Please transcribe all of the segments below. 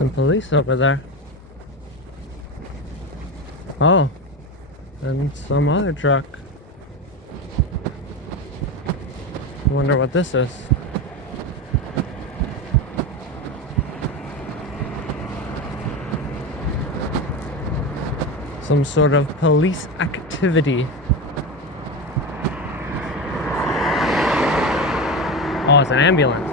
Some police over there. Oh, and some other truck. I wonder what this is. Some sort of police activity. Oh, it's an ambulance.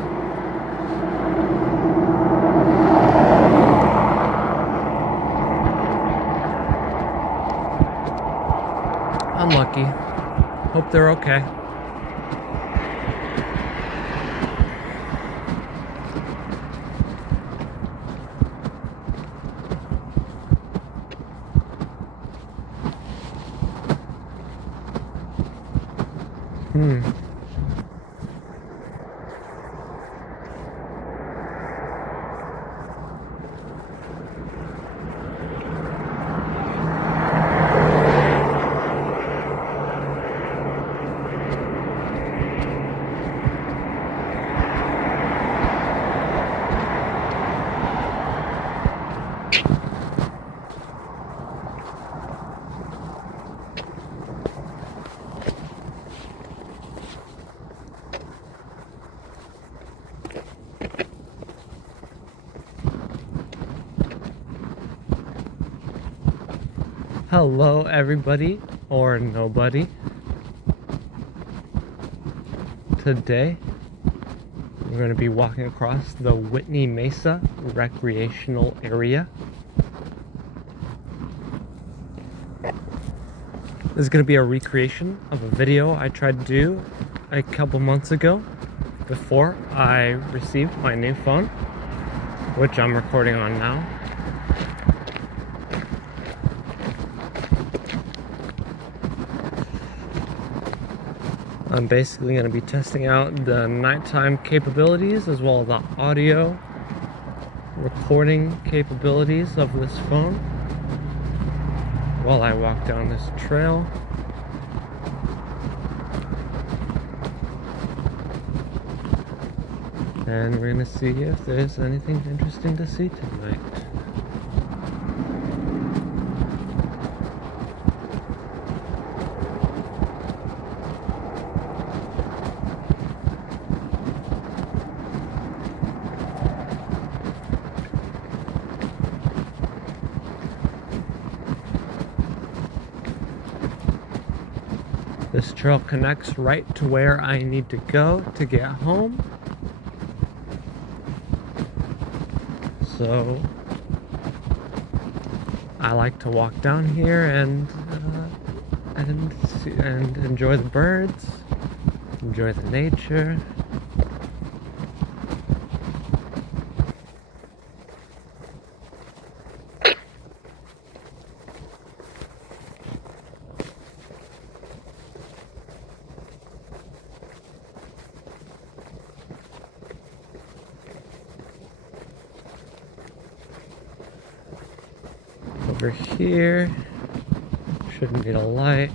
Unlucky. Hope they're okay. Hello everybody, or nobody. Today, we're going to be walking across the Whitney Mesa recreational area. This is going to be a recreation of a video I tried to do a couple months ago before I received my new phone, which I'm recording on now. I'm basically going to be testing out the nighttime capabilities as well as the audio recording capabilities of this phone while I walk down this trail. And we're going to see if there's anything interesting to see tonight. This trail connects right to where I need to go to get home. So I like to walk down here and enjoy the birds, enjoy the nature. Over here, shouldn't need a light.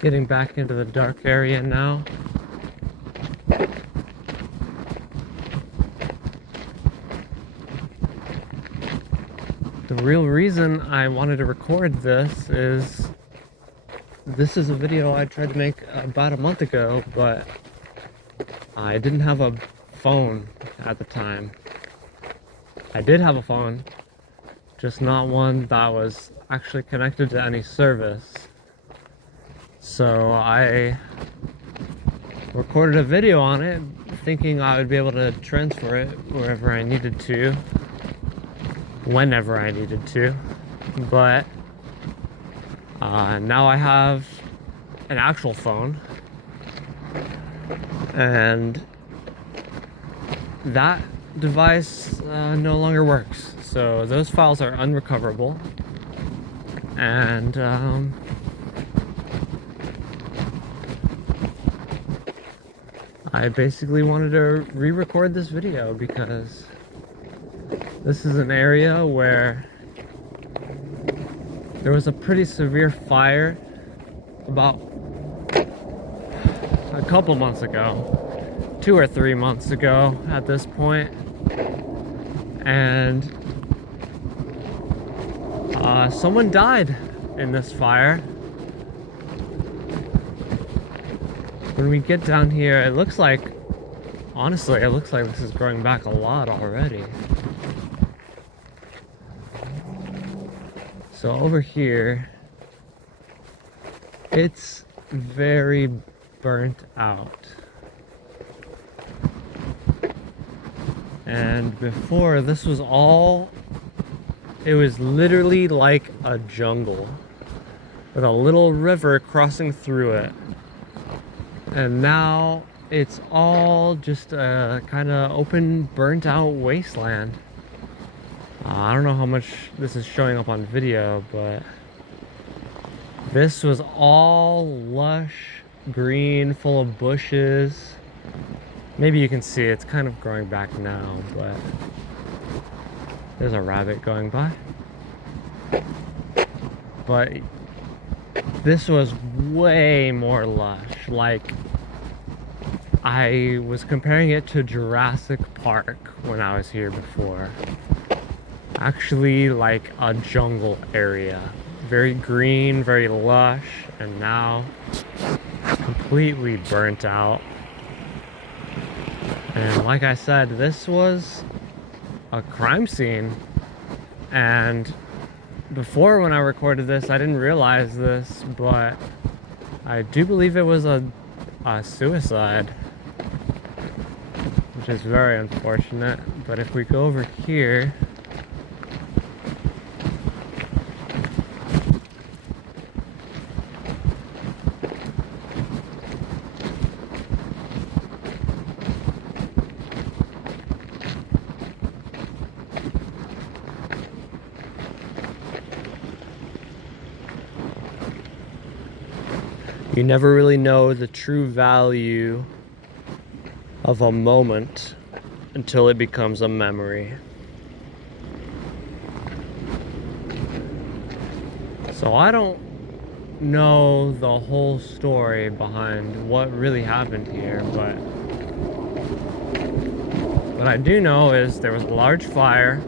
Getting back into the dark area now. The real reason I wanted to record this is a video I tried to make about a month ago, but I didn't have a phone at the time. I did have a phone, just not one that was actually connected to any service. So I recorded a video on it, thinking I would be able to transfer it wherever I needed to, whenever I needed to. But now I have an actual phone, and that device no longer works. So those files are unrecoverable, and I basically wanted to re-record this video because this is an area where there was a pretty severe fire about a couple months ago, 2 or 3 months ago at this point, and someone died in this fire. When we get down here, it looks like, honestly, it looks like this is growing back a lot already. So over here, it's very burnt out. And before, this was all, it was literally like a jungle with a little river crossing through it. And now it's all just a kind of open, burnt out wasteland. I don't know how much this is showing up on video, but this was all lush, green, full of bushes. Maybe you can see it's kind of growing back now, but there's a rabbit going by. But this was way more lush. Like, I was comparing it to Jurassic Park when I was here before. Actually, like a jungle area. Very green, very lush, and now completely burnt out. And like I said, this was a crime scene. And before, when I recorded this, I didn't realize this, but I do believe it was a suicide, which is very unfortunate. But if we go over here, you never really know the true value of a moment until it becomes a memory. So I don't know the whole story behind what really happened here, but what I do know is there was a large fire.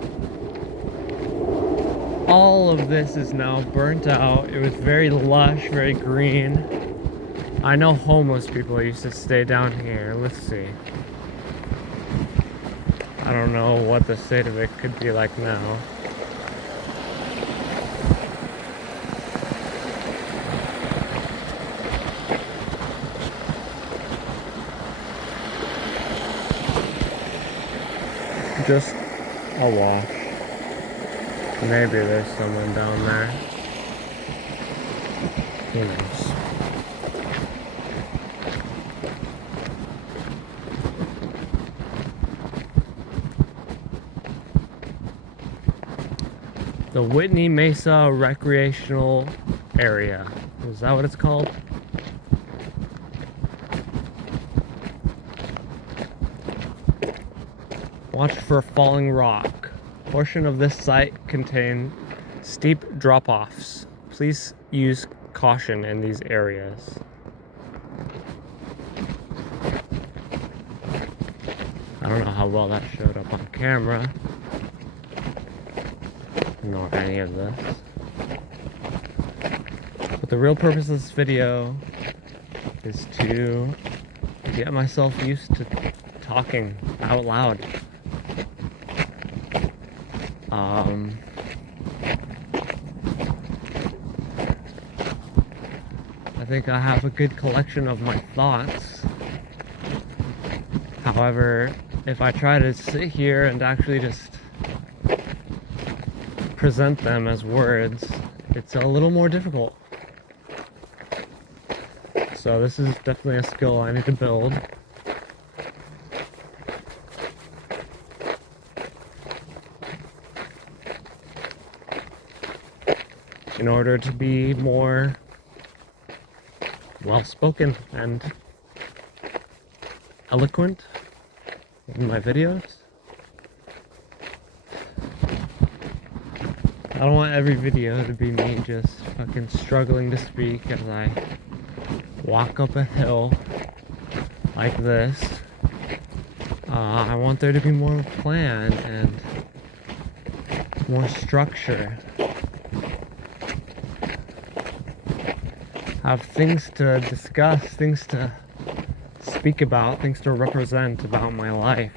All of this is now burnt out. It was very lush, very green. I know homeless people used to stay down here. Let's see. I don't know what the state of it could be like now. Just a wash. Maybe there's someone down there. Who knows? The Whitney Mesa Recreational Area. Is that what it's called? Watch for falling rock. Portion of this site contain steep drop-offs. Please use caution in these areas. I don't know how well that showed up on camera, nor any of this. But the real purpose of this video is to get myself used to talking out loud. I think I have a good collection of my thoughts. However, if I try to sit here and actually just present them as words, it's a little more difficult. So this is definitely a skill I need to build. In order to be more well-spoken and eloquent in my videos. I don't want every video to be me just fucking struggling to speak as I walk up a hill like this. I want there to be more plan and more structure. Have things to discuss, things to speak about, things to represent about my life.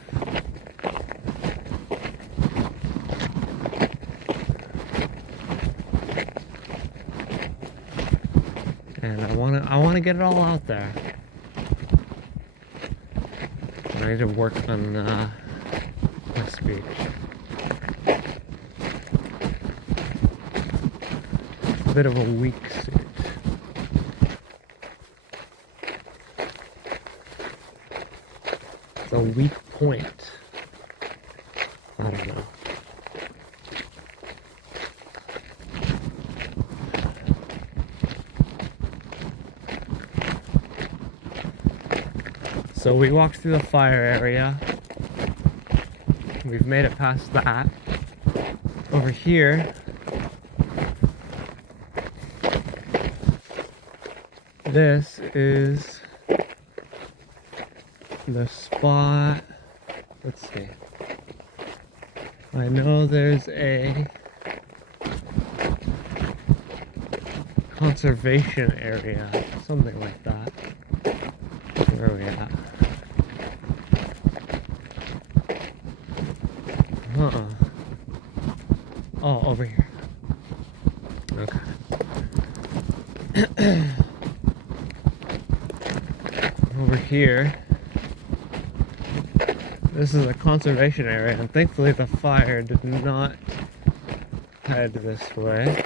And I wanna get it all out there. I need to work on my speech. It's a bit of a weak suit. It's a weak point. I don't know. So we walked through the fire area. We've made it past that. Over here, this is the spot. Let's see. I know there's a conservation area, something like that. Where are we at? Oh, over here. Okay. Over here, this is a conservation area, and thankfully the fire did not head this way.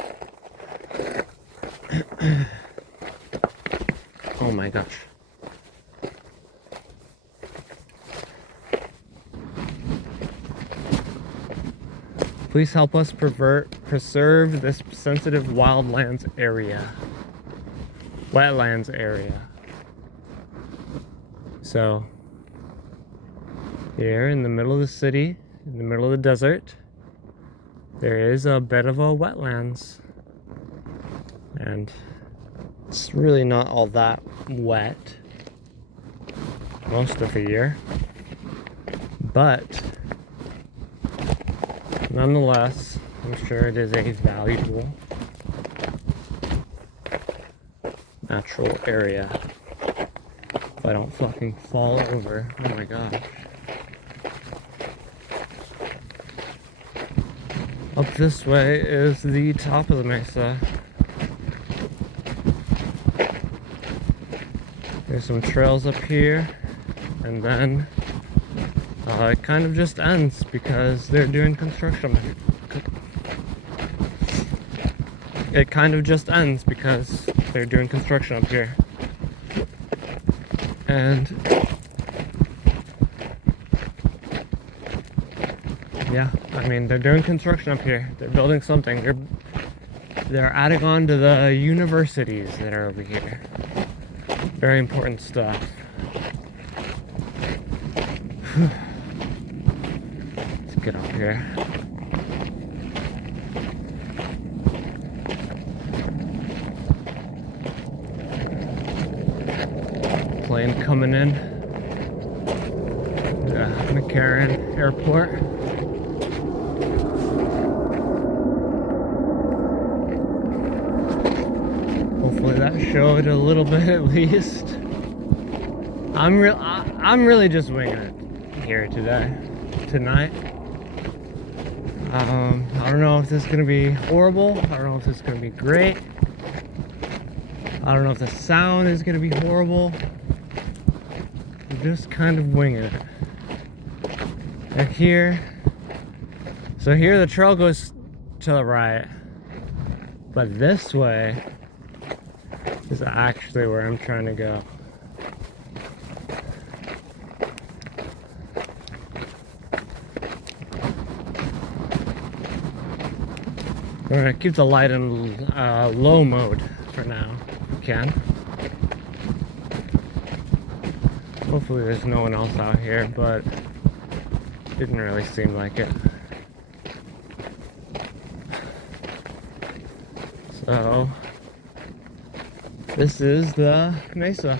Oh my gosh. Please help us preserve this sensitive wildlands area. Wetlands area. So, here in the middle of the city, in the middle of the desert, there is a bit of a wetlands. And it's really not all that wet most of the year. But nonetheless, I'm sure it is a valuable natural area. If I don't fucking fall over, oh my gosh. Up this way is the top of the mesa. There's some trails up here, and then it kind of just ends because they're doing construction. It kind of just ends because they're doing construction up here. And yeah, I mean, they're doing construction up here. They're building something. They're adding on to the universities that are over here. Very important stuff. Let's get up here. plane coming in. McCarran Airport. Hopefully that showed a little bit at least. I'm really just winging it here tonight. I don't know if this is gonna be horrible. I don't know if this is gonna be great. I don't know if the sound is gonna be horrible. I'm just kind of winging it. And here the trail goes to the right, but this way is actually where I'm trying to go. We're gonna keep the light in low mode for now, if we can. Hopefully there's no one else out here, but didn't really seem like it. So, this is the mesa.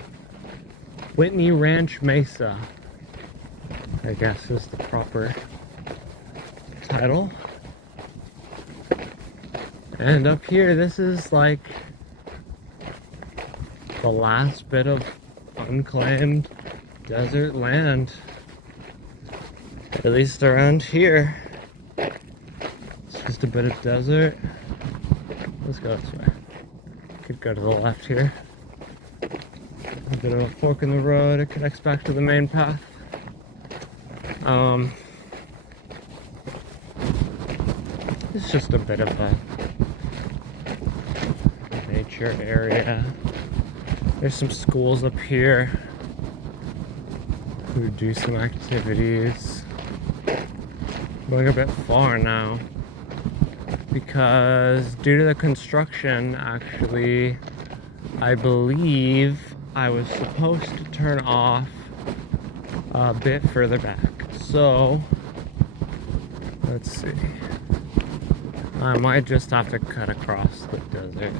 Whitney Ranch Mesa, I guess is the proper title. And up here, this is like the last bit of unclaimed desert land, at least around here. It's just a bit of desert. Let's go this way. Could go to the left here. A bit of a fork in the road. It connects back to the main path. It's just a bit of a nature area. There's some schools up here who do some activities. Going a bit far now because due to the construction, actually, I believe I was supposed to turn off a bit further back. So let's see. I might just have to cut across the desert.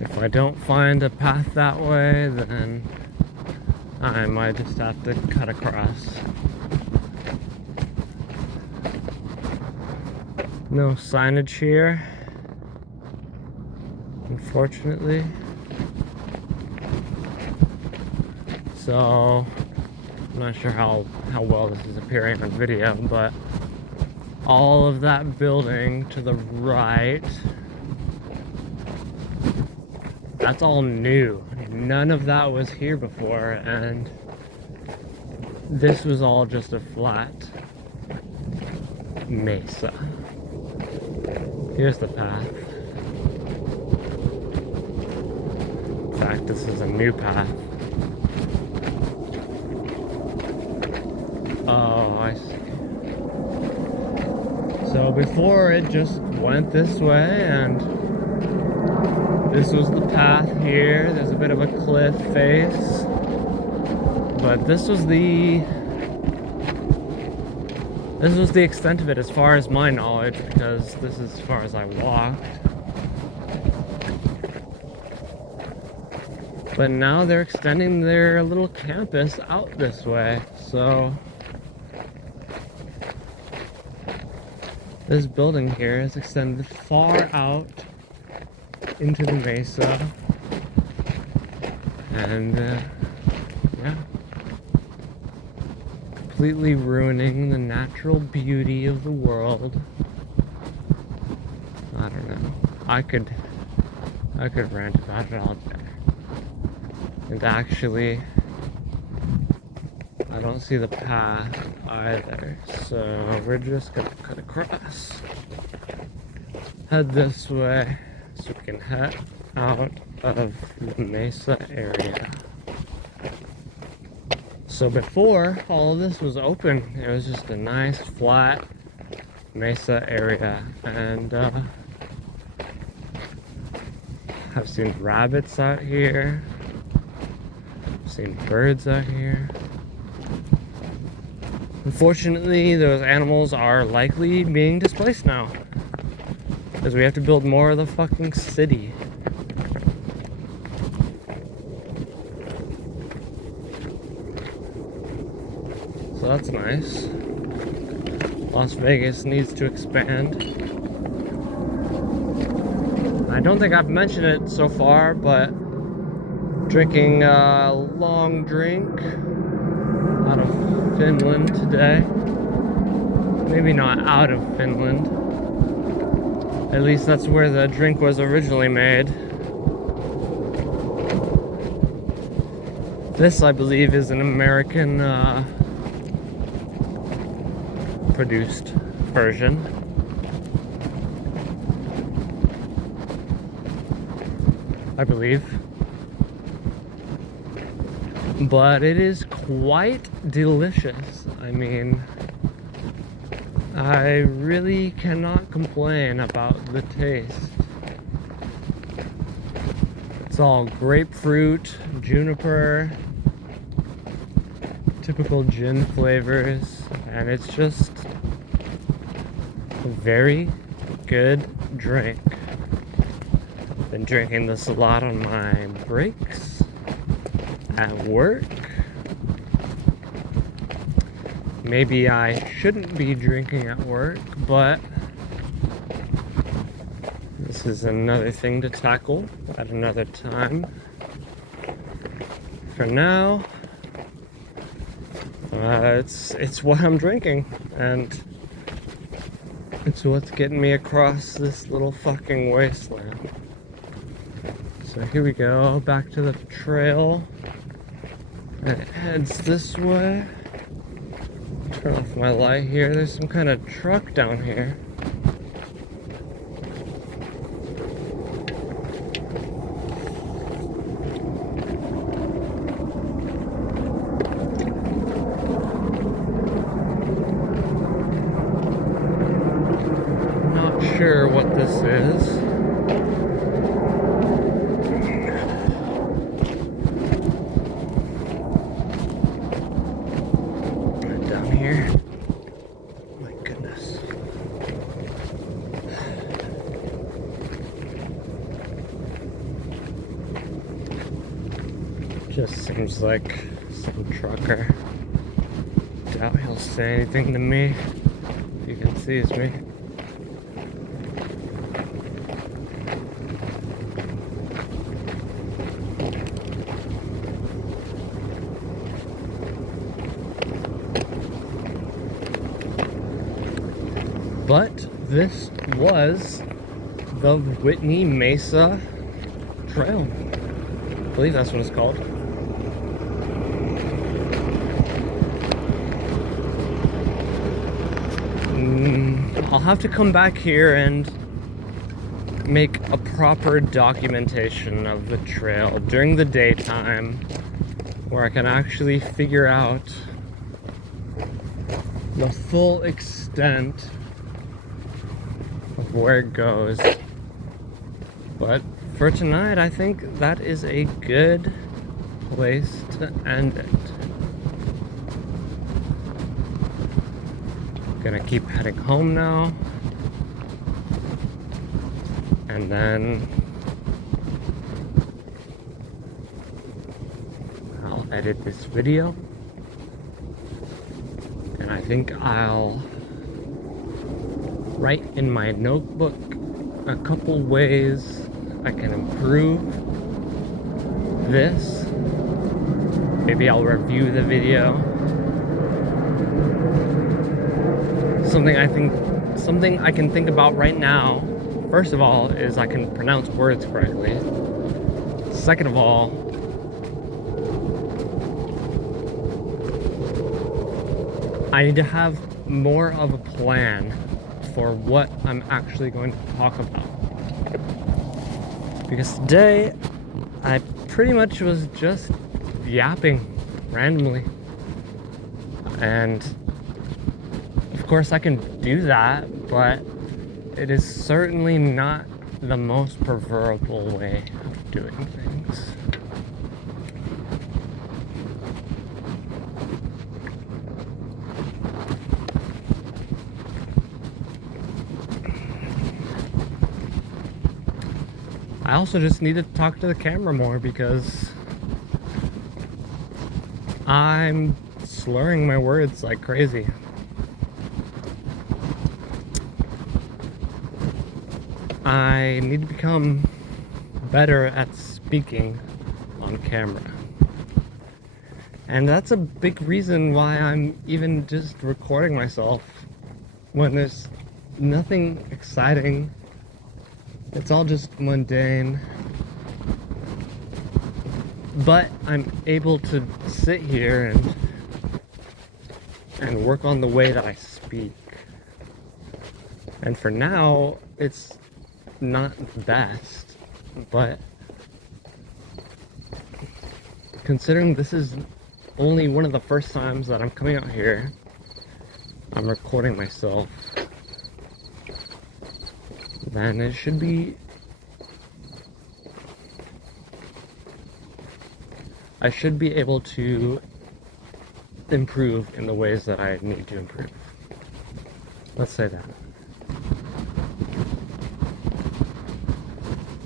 If I don't find a path that way, then I might just have to cut across. No signage here, unfortunately. So, I'm not sure how well this is appearing on video, but all of that building to the right, that's all new. None of that was here before, and this was all just a flat mesa. Here's the path. In fact, this is a new path. Oh, I see. So before it just went this way, and this was the path here. There's a bit of a cliff face, but this was the extent of it as far as my knowledge, because this is as far as I walked. But now they're extending their little campus out this way, so this building here is extended far out into the mesa, and yeah, completely ruining the natural beauty of the world. I don't know. I could rant about it all day. And actually, I don't see the path either, so we're just gonna cut across. Head this way so we can head out of the mesa area. So before all of this was open, it was just a nice flat mesa area, and I've seen rabbits out here, I've seen birds out here. Unfortunately, those animals are likely being displaced now, because we have to build more of the fucking city. that's nice. Las Vegas needs to expand. I don't think I've mentioned it so far, but drinking a long drink out of Finland today. Maybe not out of Finland. At least that's where the drink was originally made. This, I believe, is an American produced version. I believe. But it is quite delicious. I mean, I really cannot complain about the taste. It's all grapefruit, juniper, typical gin flavors, and it's just a very good drink. Been drinking this a lot on my breaks at work. Maybe I shouldn't be drinking at work, but this is another thing to tackle at another time. For now, it's what I'm drinking, and it's what's getting me across this little fucking wasteland. So here we go, back to the trail. And it heads this way. Turn off my light here. There's some kind of truck down here. Not sure what this is. Just seems like some trucker. Doubt he'll say anything to me if he can sees me. But this was the Whitney Mesa Trail. I believe that's what it's called. I'll have to come back here and make a proper documentation of the trail during the daytime, where I can actually figure out the full extent of where it goes. But for tonight, I think that is a good place to end it. Gonna keep heading home now, and then I'll edit this video, and I think I'll write in my notebook a couple ways I can improve this. Maybe I'll review the video. Something I can think about right now, first of all, is I can pronounce words correctly. Second of all, I need to have more of a plan for what I'm actually going to talk about. Because today, I pretty much was just yapping randomly. And of course I can do that, but it is certainly not the most preferable way of doing things. I also just need to talk to the camera more, because I'm slurring my words like crazy. I need to become better at speaking on camera. And that's a big reason why I'm even just recording myself when there's nothing exciting. It's all just mundane. But I'm able to sit here and work on the way that I speak. And for now, it's not the best, but considering this is only one of the first times that I'm coming out here, I'm recording myself, then it should be, I should be able to improve in the ways that I need to improve. Let's say that.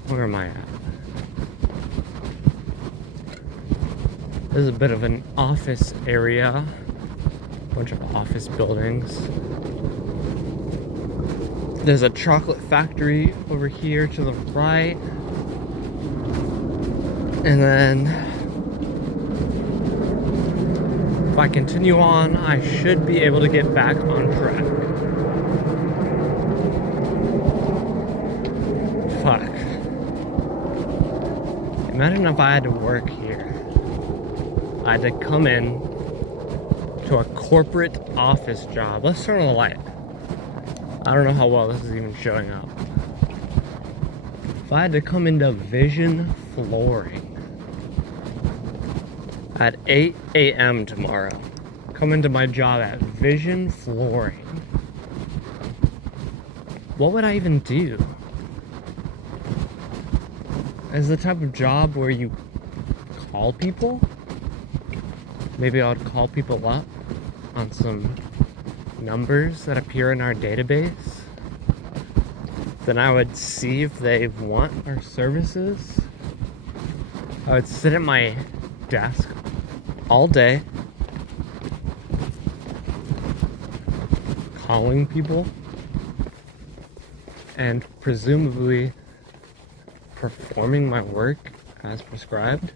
Where am I at? This is a bit of an office area. A bunch of office buildings. There's a chocolate factory over here to the right. And then if I continue on, I should be able to get back on track. Fuck. Imagine if I had to work here. I had to come in to a corporate office job. Let's turn on the light. I don't know how well this is even showing up. If I had to come into Vision Flooring at 8 a.m. tomorrow, come into my job at Vision Flooring, what would I even do? Is the type of job where you call people? Maybe I would call people up on some numbers that appear in our database. Then I would see if they want our services. I would sit at my desk all day calling people and presumably performing my work as prescribed.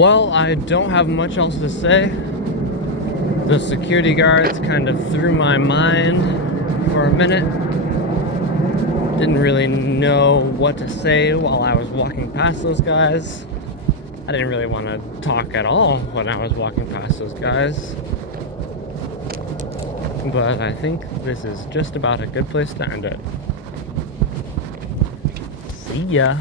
Well, I don't have much else to say. The security guards kind of threw my mind for a minute. Didn't really know what to say while I was walking past those guys. I didn't really want to talk at all when I was walking past those guys. But I think this is just about a good place to end it. See ya.